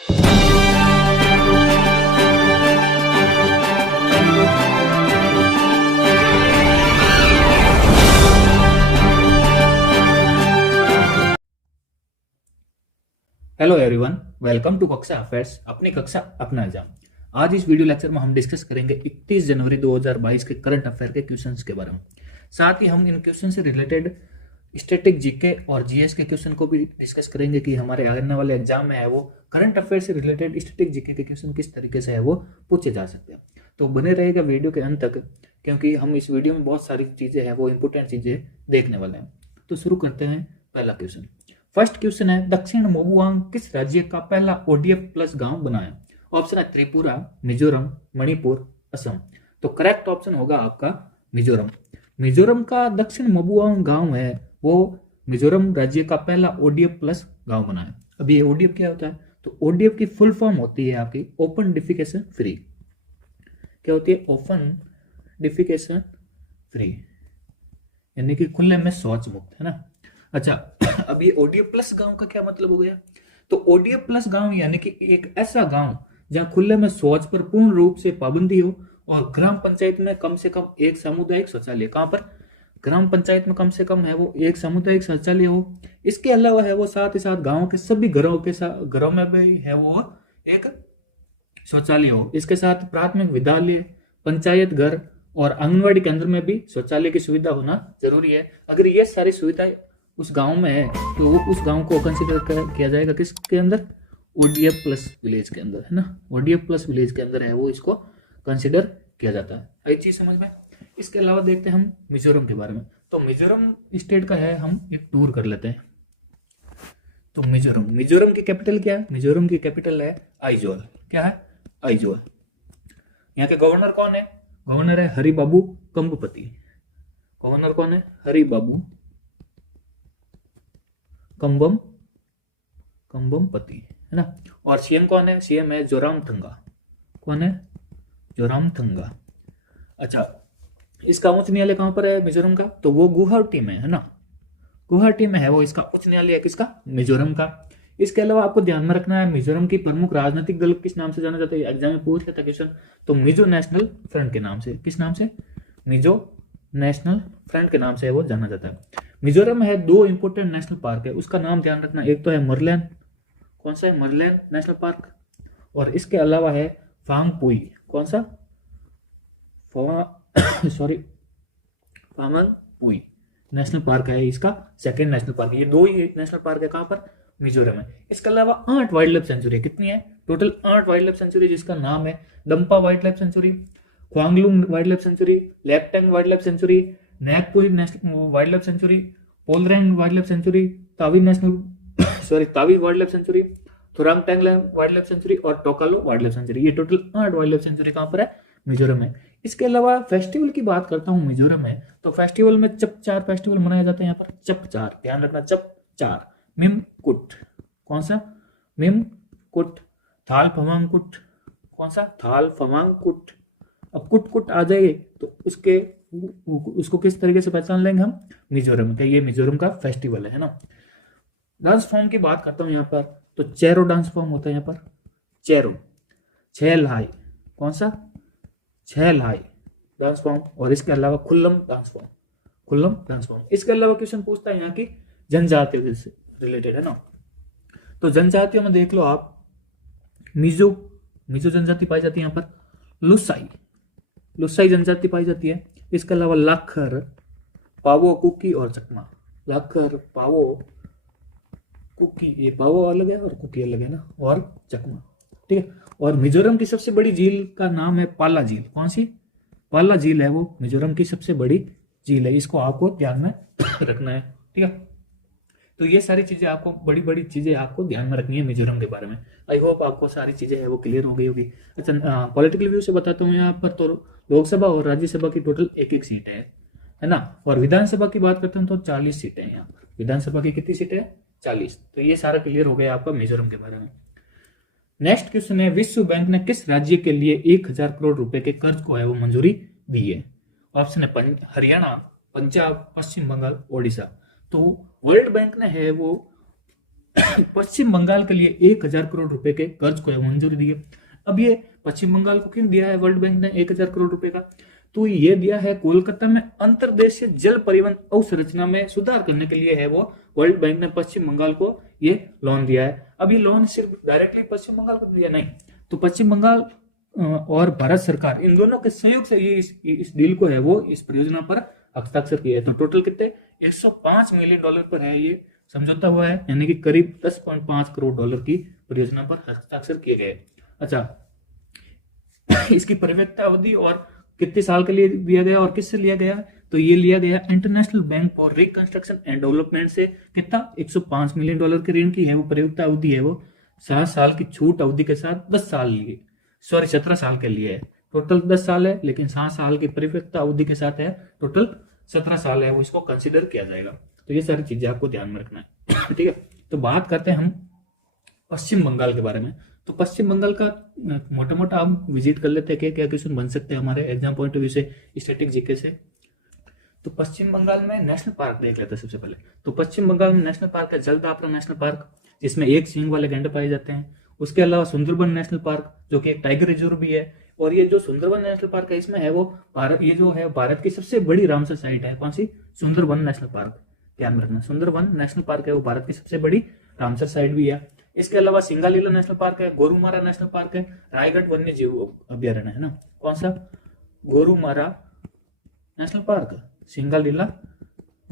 Hello everyone, welcome to कक्षा affairs, अपनी कक्षा अपना एग्जाम। आज इस वीडियो लेक्चर में हम डिस्कस करेंगे 31 जनवरी 2022 के करंट अफेयर के क्वेश्चंस के बारे में। साथ ही हम इन क्वेश्चन से रिलेटेड स्टैटिक जीके और जीएस के क्वेश्चन को भी डिस्कस करेंगे कि हमारे आने वाले एग्जाम में है वो करंट अफेयर से रिलेटेड स्टैटिक जीके के क्वेश्चन किस तरीके से है वो पूछे जा सकते हैं। तो बने रहेगा वीडियो के अंत तक, क्योंकि हम इस वीडियो में बहुत सारी चीजें हैं वो इंपोर्टेंट चीजें देखने वाले हैं। तो शुरू करते हैं पहला क्वेश्चन। फर्स्ट क्वेश्चन है, दक्षिण मोबुआंग किस राज्य का पहला ओडीएफ प्लस गांव बना है? ऑप्शन है त्रिपुरा, मिजोरम, मणिपुर, असम। तो करेक्ट ऑप्शन होगा आपका मिजोरम। मिजोरम का दक्षिण मोबुआंग गांव है वो मिजोरम राज्य का पहला ओडीएफ प्लस गांव बना है। अभी ये ओडीएफ क्या होता है? तो ओडीएफ की फुल फॉर्म होती है आपकी ओपन डिफिकेशन फ्री। क्या होती है? ओपन डिफिकेशन फ्री, यानी कि खुले में शौच मुक्त, है ना। अच्छा, अब ये ओडीएफ प्लस गांव का क्या मतलब हो गया? तो ओडीएफ प्लस गांव यानी कि एक ऐसा गांव जहां खुले में शौच पर पूर्ण रूप से पाबंदी हो और ग्राम पंचायत में कम से कम एक सामुदायिक शौचालय। कहां पर? ग्राम पंचायत में कम से कम है वो एक सामुदायिक शौचालय हो। इसके अलावा है वो साथ ही साथ गांव के सभी घरों में भी है वो एक शौचालय हो। इसके साथ प्राथमिक विद्यालय, पंचायत घर और आंगनबाड़ी केंद्र में भी शौचालय की सुविधा होना जरूरी है। अगर ये सारी सुविधाएं उस गांव में है तो उस गांव को कंसिडर किया जाएगा किसके अंदर? ओडीएफ प्लस विलेज के अंदर, है ना। ओडीएफ प्लस विलेज के अंदर है वो इसको कंसिडर किया जाता है। आई चीज समझ में। इसके अलावा देखते हैं हम मिजोरम के बारे में। तो मिजोरम स्टेट का है, हम एक टूर कर लेते हैं। तो मिजोरम की कैपिटल क्या है? मिजोरम की कैपिटल है आइजोल। क्या है? आइजोल। यहाँ के गवर्नर कौन है? गवर्नर है हरिबाबू कंबपति। गवर्नर कौन है? हरिबाबू कंबमपति, है ना। और सीएम कौन है? सीएम है जोरामथंगा। कौन है? जोरामथंगा। अच्छा, इसका उच्च न्यायालय कहां पर है मिजोरम का? तो वो गुवाहाटी में, है ना। गुवाहाटी में है वो इसका उच्च न्यायालय। किसका? मिजोरम का। इसके अलावा आपको ध्यान में रखना है मिजोरम की प्रमुख राजनीतिक दल किस नाम से जाना जाता है? एग्जाम में पूछ लेता क्वेश्चन। तो मिजो नेशनल फ्रंट के नाम से। किस नाम से? मिजो नेशनल फ्रंट के नाम से वो जाना जाता है। मिजोरम में है दो इंपोर्टेंट नेशनल पार्क है, उसका नाम ध्यान रखना। एक तो है मरलैन। कौन सा है? मरलैन नेशनल पार्क। और इसके अलावा है फांगपुई। कौन सा? फांगपुई नेशनल पार्क है इसका सेकंड नेशनल पार्क। ये दो ही नेशनल पार्क है। कहां पर? मिजोरम में। इसके अलावा 8 वाइल्ड लाइफ सेंचुरी। कितनी है टोटल? 8 वाइल्ड लाइफ सेंचुरी, जिसका नाम है Dampa wildlife sanctuary, Khawnglung wildlife sanctuary, Lengteng wildlife sanctuary, Nagpur national wildlife sanctuary, Pualreng wildlife sanctuary, Tawi wildlife sanctuary, Thorangtlang wildlife sanctuary और टोकालो वाइल्ड लाइफ सेंचुरी। ये total 8 wildlife sanctuary कहां पर है? मिजोरम में। इसके अलावा फेस्टिवल की बात करता हूं मिजोरम में, तो फेस्टिवल में चपचार फेस्टिवल मनाया जाता है यहाँ पर। चपचार, ध्यान रखना, चपचार। मिमकुट। कौन सा? मिमकुट। थाल फमांगकुट। कौन सा? थाल फमांगकुट। अब कुट आ जाएगी तो उसको किस तरीके से पहचान लेंगे हम? मिजोरम का। ये मिजोरम का फेस्टिवल है ना। डांस फॉर्म की बात करता हूं यहाँ पर, तो चेरो डांस फॉर्म होता है यहाँ पर। चेरो, छेलाई। कौन सा? छेलाई डांस फॉर्म। और इसके अलावा खुल्लम डांस फॉर्म। इसके अलावा क्वेश्चन पूछता है यहाँ की जनजातियों से रिलेटेड, है ना। तो जनजातियों में देख लो आप, मिजो जनजाति पाई जाती है यहाँ पर। लुसाई जनजाति पाई जाती है। इसके अलावा लाखर, पावो, कुकी और चकमा। लाखर, पावो, कुकी, ये पावो अलग है और कुकी अलग है ना, और चकमा, ठीक है। और मिजोरम की सबसे बड़ी झील का नाम है पाला झील। कौन सी? पाला झील है वो मिजोरम की सबसे बड़ी झील है। इसको आपको ध्यान में रखना है, ठीक है। तो ये सारी चीजें आपको, बड़ी बड़ी चीजें आपको ध्यान में रखनी है मिजोरम के बारे में। आई होप आपको सारी चीजें है वो क्लियर हो गई होगी। अच्छा, पॉलिटिकल व्यू से बताता हूँ यहाँ पर, तो लोकसभा और राज्यसभा की टोटल एक सीट है ना। और विधानसभा की बात करते हैं तो 40 सीटें हैं यहाँ पर। विधानसभा की कितनी सीटें? 40। तो ये सारा क्लियर हो गया आपका मिजोरम के बारे में। नेक्स्ट क्वेश्चन है, विश्व बैंक ने किस राज्य के लिए 1000 करोड़ रुपए के कर्ज को है वो मंजूरी दी है? ऑप्शन है हरियाणा, पंजाब, पश्चिम बंगाल, ओडिशा। तो वर्ल्ड बैंक ने है वो पश्चिम बंगाल के लिए 1,000 करोड़ रुपए के कर्ज को मंजूरी दी है। अब ये पश्चिम बंगाल को क्यों दिया है वर्ल्ड बैंक ने 1,000 करोड़ रुपए का? तो ये दिया है कोलकाता में अंतर्देशीय जल परिवहन अवसंरचना में सुधार करने के लिए है वो वर्ल्ड बैंक ने पश्चिम बंगाल को ये लोन दिया है। अब ये लोन सिर्फ डायरेक्टली पश्चिम बंगाल को दिया नहीं, तो पश्चिम बंगाल और भारत सरकार इन दोनों के सहयोग से ये इस डील को है वो इस परियोजना पर हस्ताक्षर किया है। तो टोटल कितने $105 मिलियन पर है ये समझौता हुआ है, यानी कि करीब $10.5 करोड़ की परियोजना पर हस्ताक्षर किए गए। अच्छा, इसकी परिपक्वता अवधि और कितने साल के लिए दिया गया और किससे लिया गया? तो ये लिया गया international bank for reconstruction and development से। कितना? $105 मिलियन के ऋण की है वो परिपक्वता अवधि है वो 7 साल की छूट अवधि के साथ 10 साल लिए, सॉरी 17 साल के लिए है। टोटल 10 साल है लेकिन 7 साल की परिपक्वता अवधि के साथ है, टोटल 17 साल है वो, इसको कंसिडर किया जाएगा। तो ये सारी चीजें आपको ध्यान में रखना है। ठीक है, तो बात करते हैं हम पश्चिम बंगाल के बारे में। तो पश्चिम बंगाल का मोटा मोटा हम विजिट कर लेते हैं, क्या क्वेश्चन बन सकते हैं हमारे एग्जाम पॉइंट ऑफ व्यू से, स्टैटिक जीके से। तो पश्चिम बंगाल में नेशनल पार्क देख लेते हैं सबसे पहले। तो पश्चिम बंगाल में नेशनल पार्क है जलदापाड़ा नेशनल पार्क, जिसमें एक सींग वाले गैंडे पाए जाते हैं। उसके अलावा सुंदरबन नेशनल पार्क जो कि एक टाइगर रिजर्व भी है। और ये जो सुंदरबन नेशनल पार्क है इसमें है वो भारत, ये जो है भारत की सबसे बड़ी रामसर साइट है। कौन सी? सुंदरबन नेशनल पार्क, ध्यान में रखना। सुंदरबन नेशनल पार्क है वो भारत की सबसे बड़ी रामसर साइट भी है। इसके अलावा सिंगालीला नेशनल पार्क है, गोरुमारा नेशनल पार्क है, रायगढ़ वन्य जीव अभ्यारण्य है ना। कौन सा? Gorumara national park, Singalila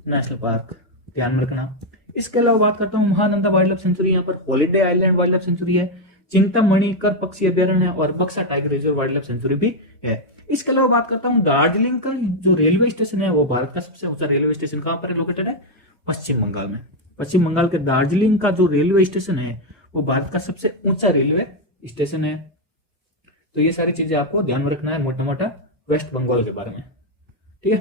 national park, ध्यान में रखना। इसके अलावा बात करता हूँ महानंदा वाइल्ड लाइफ सेंचुरी, यहाँ पर holiday island wild life sanctuary है, चिंतामणि कर पक्षी अभ्यारण्य है और बक्सा tiger reserve wild life sanctuary भी है। इसके अलावा बात करता हूँ दार्जिलिंग का जो रेलवे स्टेशन है वो भारत का सबसे ऊंचा रेलवे स्टेशन कहाँ पर लोकेटेड है? पश्चिम बंगाल में। पश्चिम बंगाल के दार्जिलिंग का जो रेलवे स्टेशन है वो भारत का सबसे ऊंचा रेलवे स्टेशन है। तो ये सारी चीजें आपको ध्यान में रखना है मोटा मोटा वेस्ट बंगाल के बारे में। ठीक है,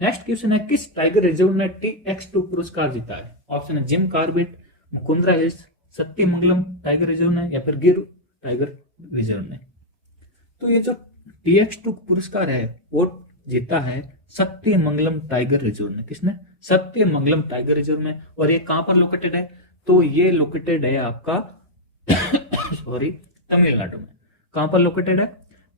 नेक्स्ट क्वेश्चन है किस टाइगर रिजर्व ने TX2 पुरस्कार जीता है? ऑप्शन है Jim Corbett, Mukundra hills, Sathyamangalam tiger reserve ने या फिर गिर टाइगर रिजर्व ने। तो ये जो TX2 पुरस्कार है वो जीता है सत्यमंगलम टाइगर रिजर्व ने। किसने? सत्यमंगलम टाइगर रिजर्व में। और ये कहां पर लोकेटेड है? तो ये लोकेटेड है आपका सॉरी तमिलनाडु में। कहां पर लोकेटेड है?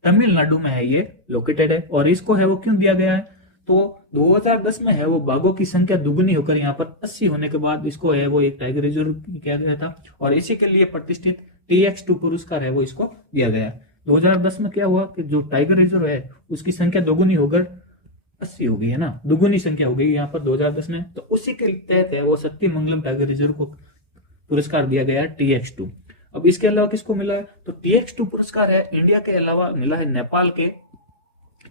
तमिलनाडु में है ये लोकेटेड है। और इसको है वो क्यों दिया गया है? तो 2010 में है वो बाघों की संख्या दुगुनी होकर यहाँ पर 80 होने के बाद इसको है वो एक टाइगर रिजर्व किया गया था और इसी के लिए प्रतिष्ठित TX2 पुरस्कार है वो इसको दिया गया। 2010 में क्या हुआ कि जो टाइगर रिजर्व है उसकी संख्या दोगुनी होकर 80 हो गई है ना, दुगुनी संख्या हो गई यहाँ पर 2010 में। तो उसी के तहत है वो सत्यमंगलम टाइगर रिजर्व को पुरस्कार दिया गया TX2। अब इसके अलावा किसको मिला है? तो TX2 पुरस्कार है इंडिया के अलावा मिला है नेपाल के,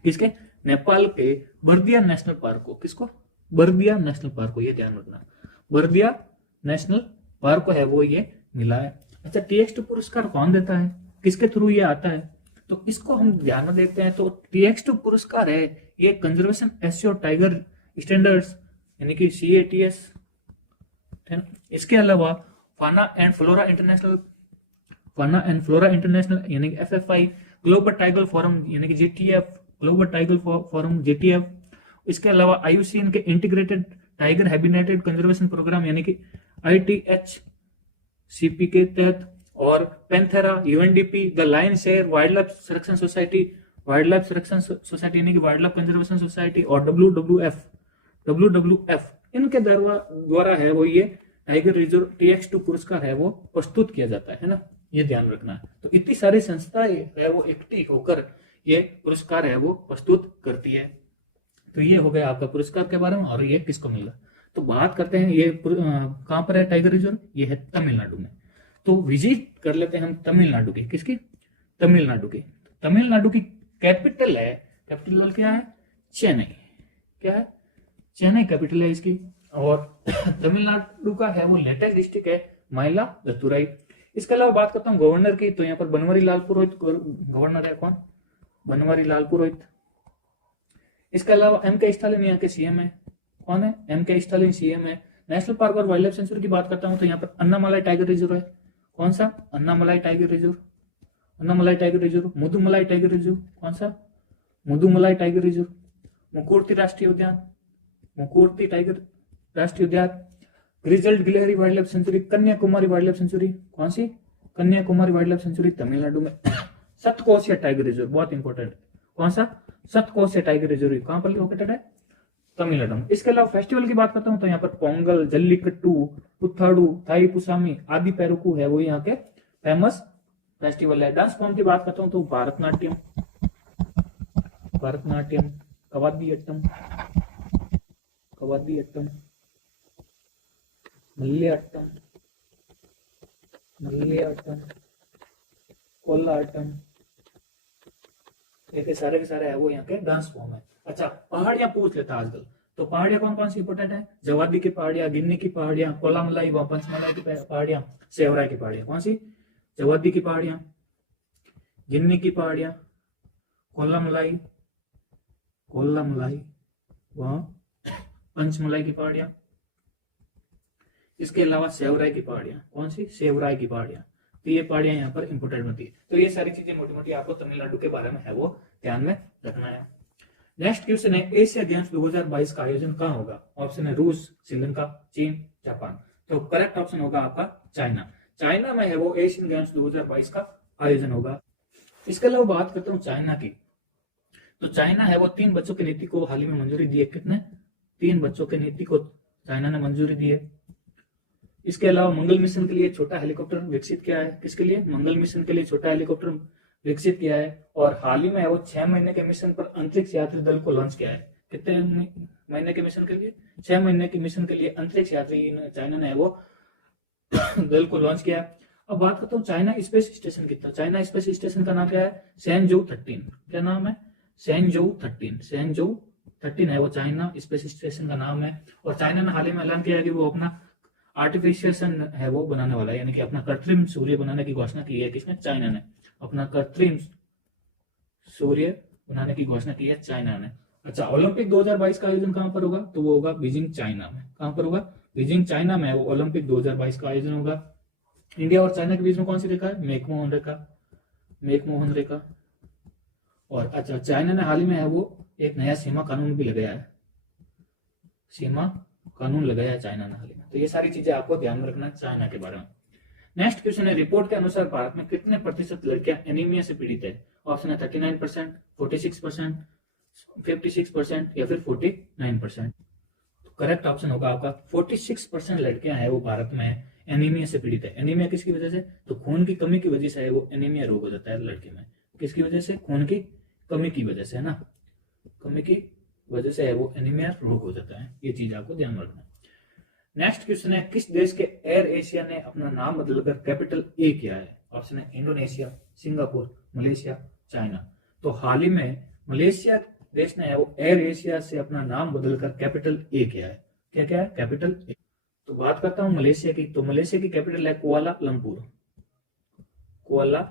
किसके? नेपाल के बर्दिया नेशनल पार्क को। किसको? बर्दिया नेशनल पार्क को, ये ध्यान रखना, बर्दिया नेशनल पार्क को है वो ये मिला है। अच्छा, TX2 पुरस्कार कौन देता है, किसके थ्रू ये आता है? तो इसको हम ध्यान में देखते हैं। तो TX2 पुरस्कार है ये कंजर्वेशन एसोसिएशन टाइगर स्टैंडर्ड्स यानी कि CATS, इसके अलावा फाना एंड फ्लोरा इंटरनेशनल यानी कि FFI, ग्लोबल टाइगर फोरम यानी कि GTF, global tiger forum GTF, इसके अलावा IUCN के integrated tiger habitat conservation program यानी कि ITHCP के तहत, और Panthera, UNDP, the lion share, wild life संरक्षण सोसाइटी यानी कि वाइल्ड लाइफ कंजर्वेशन सोसाइटी, और WWF इनके द्वारा है वो ये टाइगर रिजर्व TX2 पुरस्कार है वो प्रस्तुत किया जाता है ना, ये ध्यान रखना है। तो इतनी सारी संस्थाएं है वो इकट्ठी होकर ये पुरस्कार है वो प्रस्तुत करती है। तो ये हो गया आपका पुरस्कार के बारे में और ये किसको मिला। तो बात करते हैं ये कहां पर है टाइगर रिजर्व, ये है तमिलनाडु में। तो विजिट कर लेते हैं हम तमिलनाडु की, किसकी? तमिलनाडु की कैपिटल है, कैपिटल क्या है? चेन्नई। क्या है? चेन्नई कैपिटल है इसकी। और तमिलनाडु का है वो लेटेस्ट डिस्ट्रिक्ट है मयिलादुथुराई। इसके अलावा बात करता हूँ गवर्नर की, तो यहाँ पर बनवारी लाल पुरोहित गवर्नर है। कौन? बनवारी लाल पुरोहित। इसके अलावा MK स्टालिन यहाँ के CM है। कौन है? MK स्टालिन CM है। नेशनल पार्क और वाइल्ड लाइफ सेंचुरी की बात करता हूँ तो यहाँ पर अन्नामलाई टाइगर रिजर्व है। कौन सा? Annamalai tiger reserve, Annamalai tiger reserve. Mudumalai tiger reserve, कौन सा? Mudumalai tiger reserve. मुकुर्ती राष्ट्रीय उद्यान, मुकुर्ती टाइगर राष्ट्रीय उद्यान। ग्रिजल्ड गिलहरी wildlife sanctuary, Kanyakumari wildlife sanctuary, कौन सी? Kanyakumari wildlife sanctuary Tamil Nadu में। सतकोशिया टाइगर रिजर्व, बहुत इंपॉर्टेंट, कौन सा? सतकोशिया टाइगर रिजर्व कहां पर लोकेटेड है? तमिलनाडु में। इसके अलावा फेस्टिवल की बात करता हूं तो यहाँ पर पोंगल, जल्लीकट्टू, पुथाड़ू, थाई पुसामी आदि पेरुकू है वो यहाँ के फेमस फेस्टिवल है। डांस फॉर्म की बात करता हूं तो भारतनाट्यम, भारतनाट्यम, कवादियट्टम, कवादियट्टम, मल्लियाट्टम, मल्लियाट्टम, कोलाट्टम, ये सारे के सारे है वो यहाँ के डांस फॉर्म है। अच्छा, पहाड़ियां पूछ लेता आजकल, तो पहाड़ियां कौन कौन सी इंपोर्टेंट है? जवादी की पहाड़ियां, गिन्नी की पहाड़ियां, कोलामलाई व पंचमलाई की पहाड़ियां, सेवराय की पहाड़ियां, कौन सी? जवादी की पहाड़ियां, गिन्नी की पहाड़ियां, कोलामलाई, कोलामलाई व पंचमलाई की पहाड़ियां। इसके अलावा सेवराय की पहाड़ियां, कौन सी? सेवराय की पहाड़ियां। तो ये पहाड़ियां यहाँ पर इंपोर्टेंट होती है। तो ये सारी चीजें मोटी मोटी आपको तमिलनाडु के बारे में है वो ध्यान में रखना है। नेक्स्ट क्वेश्चन है, एशिया गेम्स 2022 का आयोजन कहां होगा? ऑप्शन है रूस, श्रीलंका, चीन, जापान। तो करेक्ट ऑप्शन होगा आपका चाइना। चाइना में है वो एशियन गेम्स 2022 का आयोजन होगा। इसके अलावा बात करता हूँ चाइना की, तो चाइना है वो 3 बच्चों की नीति को हाल ही में मंजूरी दी है। कितने? 3 बच्चों की नीति को चाइना ने मंजूरी दी है। इसके अलावा मंगल मिशन के लिए छोटा हेलीकॉप्टर विकसित किया है। किसके लिए? मंगल मिशन के लिए छोटा हेलीकॉप्टर विकसित किया है। और हाल ही में वो 6 महीने के मिशन पर अंतरिक्ष यात्री दल को लॉन्च किया है। कितने महीने के मिशन के लिए? 6 महीने के मिशन के लिए अंतरिक्ष यात्री चाइना ने वो दल को लॉन्च किया है। अब बात करता हूँ चाइना स्पेस स्टेशन कितना। चाइना स्पेस स्टेशन का नाम क्या है? सेंजोउ 13। क्या नाम है? सेंजोउ 13। सेंजोउ 13 है वो चाइना स्पेस स्टेशन का नाम है। और चाइना ने हाल ही में ऐलान किया है कि वो अपना आर्टिफिशियल सन है वो बनाने वाला है, यानी कि अपना कृत्रिम सूर्य बनाने की घोषणा की है। किसने? चाइना ने। अपना कृत्रिम सूर्य बनाने की घोषणा की है चाइना ने। अच्छा, ओलंपिक 2022 का आयोजन कहां पर होगा? तो वो होगा बीजिंग, चाइना में। कहां पर होगा? बीजिंग, चाइना में वो ओलंपिक 2022 का आयोजन होगा। इंडिया और चाइना के बीच में कौन सी रेखा है? मैकमोहन रेखा, मैकमोहन रेखा। और अच्छा, चाइना ने हाल ही में है वो एक नया सीमा कानून भी लगाया है। सीमा कानून लगाया है चाइना ने हाल ही में। तो ये सारी चीजें आपको ध्यान में रखना है चाइना के बारे में। नेक्स्ट क्वेश्चन है, रिपोर्ट के अनुसार भारत में कितने प्रतिशत लड़कियां एनीमिया से पीड़ित है? ऑप्शन है 39%, 46%, 56% या फिर 49%। तो करेक्ट ऑप्शन होगा आपका 46% लड़कियां हैं वो भारत में एनीमिया से पीड़ित है। एनीमिया किसकी वजह से? तो खून की कमी की वजह से है वो एनीमिया रोग हो जाता है लड़की में। किसकी वजह से? खून की कमी की वजह से, है ना, कमी की वजह से है वो एनीमिया रोग हो जाता है। ये चीज आपको ध्यान में रखना है। नेक्स्ट क्वेश्चन है, किस देश के एयर एशिया ने अपना नाम बदलकर कैपिटल ए किया है? ऑप्शन है इंडोनेशिया, सिंगापुर, मलेशिया, चाइना। तो हाल ही में मलेशिया देश ने वो एयर एशिया से अपना नाम बदलकर कैपिटल ए किया है। क्या क्या है? Capital A. तो बात करता हूं मलेशिया की, तो मलेशिया की कैपिटल है कुआला लंपुर, कुआला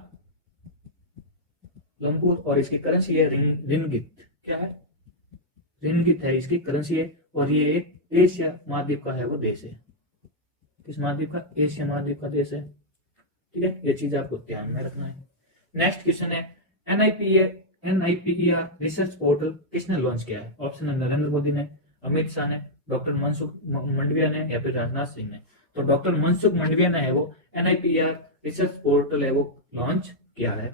लंपुर। और इसकी करेंसी है रिंगित। क्या है? रिंगित है इसकी करेंसी है। और ये एक एशिया महाद्वीप का है वो देश है। किस महाद्वीप का? एशिया महाद्वीप का देश है। ठीक है, ये चीज आपको ध्यान में रखना है। नेक्स्ट क्वेश्चन है, NIPER रिसर्च पोर्टल किसने लॉन्च किया है? ऑप्शन है नरेंद्र मोदी ने, अमित शाह ने, डॉक्टर मनसुख मंडविया ने या फिर राजनाथ सिंह ने। तो डॉक्टर मनसुख मंडविया ने है वो NIPER रिसर्च पोर्टल है वो लॉन्च किया है।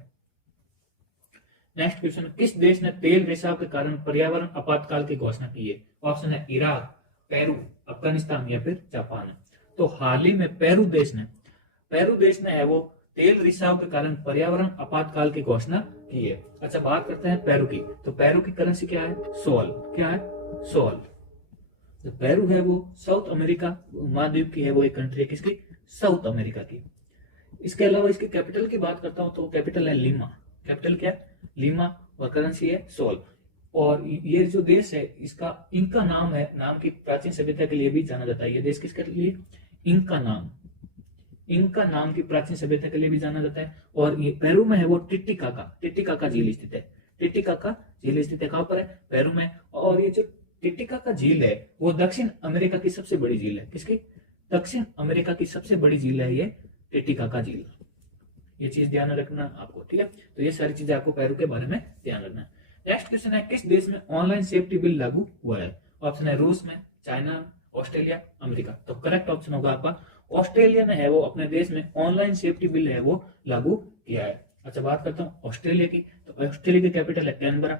नेक्स्ट क्वेश्चन, किस देश ने तेल रिसाव के कारण पर्यावरण आपातकाल की घोषणा की है? ऑप्शन है इराक, पेरू, अफगानिस्तान या फिर जापान। तो हाल ही में पेरू देश ने है वो तेल रिसाव के कारण पर्यावरण आपातकाल की घोषणा की है। अच्छा, बात करते हैं पेरू की, तो पेरू की करेंसी क्या है? सोल। क्या है? सोल। तो पेरू है वो साउथ अमेरिका महाद्वीप की है वो एक कंट्री है। किसकी? साउथ अमेरिका की। इसके अलावा इसकी कैपिटल की बात करता हूं तो कैपिटल है लीमा। कैपिटल क्या? लीमा। और करेंसी है सोल। और ये जो देश है इसका इंका नाम है, नाम की प्राचीन सभ्यता के लिए भी जाना जाता है। ये देश किसके लिए? इंका नाम की प्राचीन सभ्यता के लिए भी जाना जाता है। और ये पेरू में है वो टिटिकाका झील स्थित है। टिटिकाका झील स्थित है कहां पर है? पेरू में। और ये जो टिटिकाका झील है वो दक्षिण अमेरिका की सबसे बड़ी झील है। किसकी? दक्षिण अमेरिका की सबसे बड़ी झील है ये टिटिकाका झील। ये चीज ध्यान रखना आपको। ठीक है, तो ये सारी चीजें आपको पेरू के बारे में ध्यान रखना है। नेक्स्ट क्वेश्चन है, किस देश में ऑनलाइन सेफ्टी बिल लागू हुआ है? ऑप्शन है रूस में, चाइना, ऑस्ट्रेलिया, अमेरिका। तो करेक्ट ऑप्शन होगा आपका ऑस्ट्रेलिया ने है वो अपने देश में ऑनलाइन सेफ्टी बिल है वो लागू किया है। अच्छा, बात करता हूँ ऑस्ट्रेलिया की। तो ऑस्ट्रेलिया की कैपिटल है कैनबरा।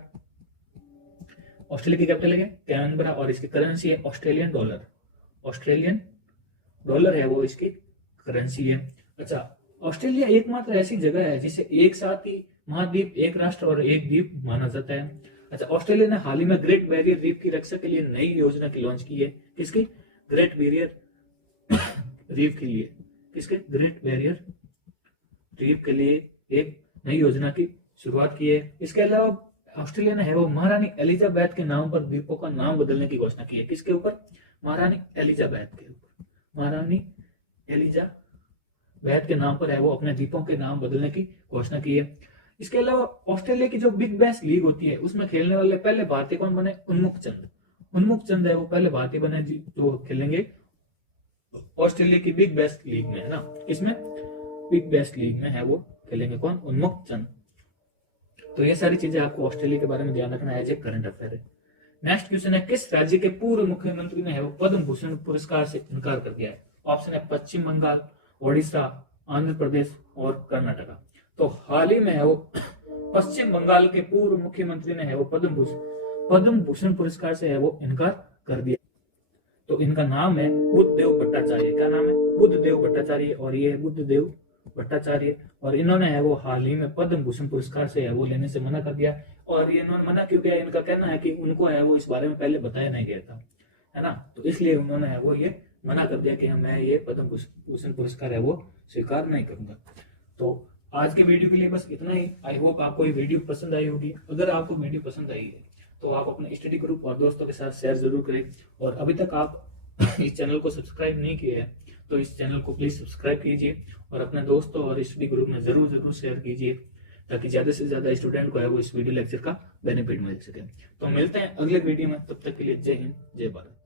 ऑस्ट्रेलिया की कैपिटल है कैनबरा और इसकी करेंसी है ऑस्ट्रेलियन डॉलर। ऑस्ट्रेलियन डॉलर है वो इसकी करेंसी है। अच्छा, ऑस्ट्रेलिया एकमात्र ऐसी जगह है जिसे एक साथ ही महाद्वीप, एक राष्ट्र और एक द्वीप माना जाता है। अच्छा, ऑस्ट्रेलिया ने हाल ही में ग्रेट बैरियर रीफ की रक्षा के लिए नई योजना की लॉन्च की है। किसकी? ग्रेट बैरियर रीफ के लिए। किसके? ग्रेट बैरियर रीफ के लिए एक नई योजना की शुरुआत की है। इसके अलावा ऑस्ट्रेलिया ने है वो महारानी एलिजाबेथ के नाम पर द्वीपों का नाम बदलने की घोषणा की है। किसके ऊपर? महारानी एलिजाबेथ के ऊपर। महारानी एलिजाबेथ के नाम पर है वो अपने द्वीपों के नाम बदलने की घोषणा की है। इसके अलावा ऑस्ट्रेलिया की जो बिग बैश लीग होती है उसमें खेलने वाले पहले भारतीय कौन बने? उन्मुख चंद। उन्मुख चंद है वो पहले भारतीय बने जो खेलेंगे ऑस्ट्रेलिया की बिग बैश लीग में, है ना। इसमें बिग बैश लीग में है वो खेलेंगे कौन? उन्मुख चंद। तो ये सारी चीजें आपको ऑस्ट्रेलिया के बारे में ध्यान रखना है, करंट अफेयर है। नेक्स्ट क्वेश्चन है, किस राज्य के पूर्व मुख्यमंत्री ने है वो पद्म भूषण पुरस्कार से इनकार कर दिया है? ऑप्शन है पश्चिम बंगाल, ओडिशा, आंध्र प्रदेश और कर्नाटका। तो हाल ही में है वो पश्चिम बंगाल के पूर्व मुख्यमंत्री ने है वो पद्म भूषण पुरस्कार से है वो इनकार कर दिया। तो इनका नाम है बुद्धदेव भट्टाचार्य। क्या नाम है? बुद्धदेव भट्टाचार्य। और ये है बुद्धदेव भट्टाचार्य और इन्होंने है वो हाल ही में पद्म भूषण पुरस्कार से है वो लेने से मना कर दिया। और ये इन्होंने मना क्यों किया? इनका कहना है कि उनको है वो इस बारे में पहले बताया नहीं गया था, है ना। तो इसलिए उन्होंने है वो ये मना कर दिया कि मैं ये पद्म भूषण पुरस्कार है वो स्वीकार नहीं करूंगा। तो आज के वीडियो के लिए बस इतना ही। आई होप आपको ये वीडियो पसंद आई होगी। अगर आपको वीडियो पसंद आई है तो आप अपने स्टडी ग्रुप और दोस्तों के साथ शेयर जरूर करें। और अभी तक आप इस चैनल को सब्सक्राइब नहीं किए हैं तो इस चैनल को प्लीज सब्सक्राइब कीजिए और अपने दोस्तों और स्टडी ग्रुप में जरूर शेयर कीजिए ताकि ज्यादा से ज्यादा स्टूडेंट को है वो इस वीडियो लेक्चर का बेनिफिट मिल सके। तो मिलते हैं अगले वीडियो में, तब तक के लिए जय हिंद, जय भारत।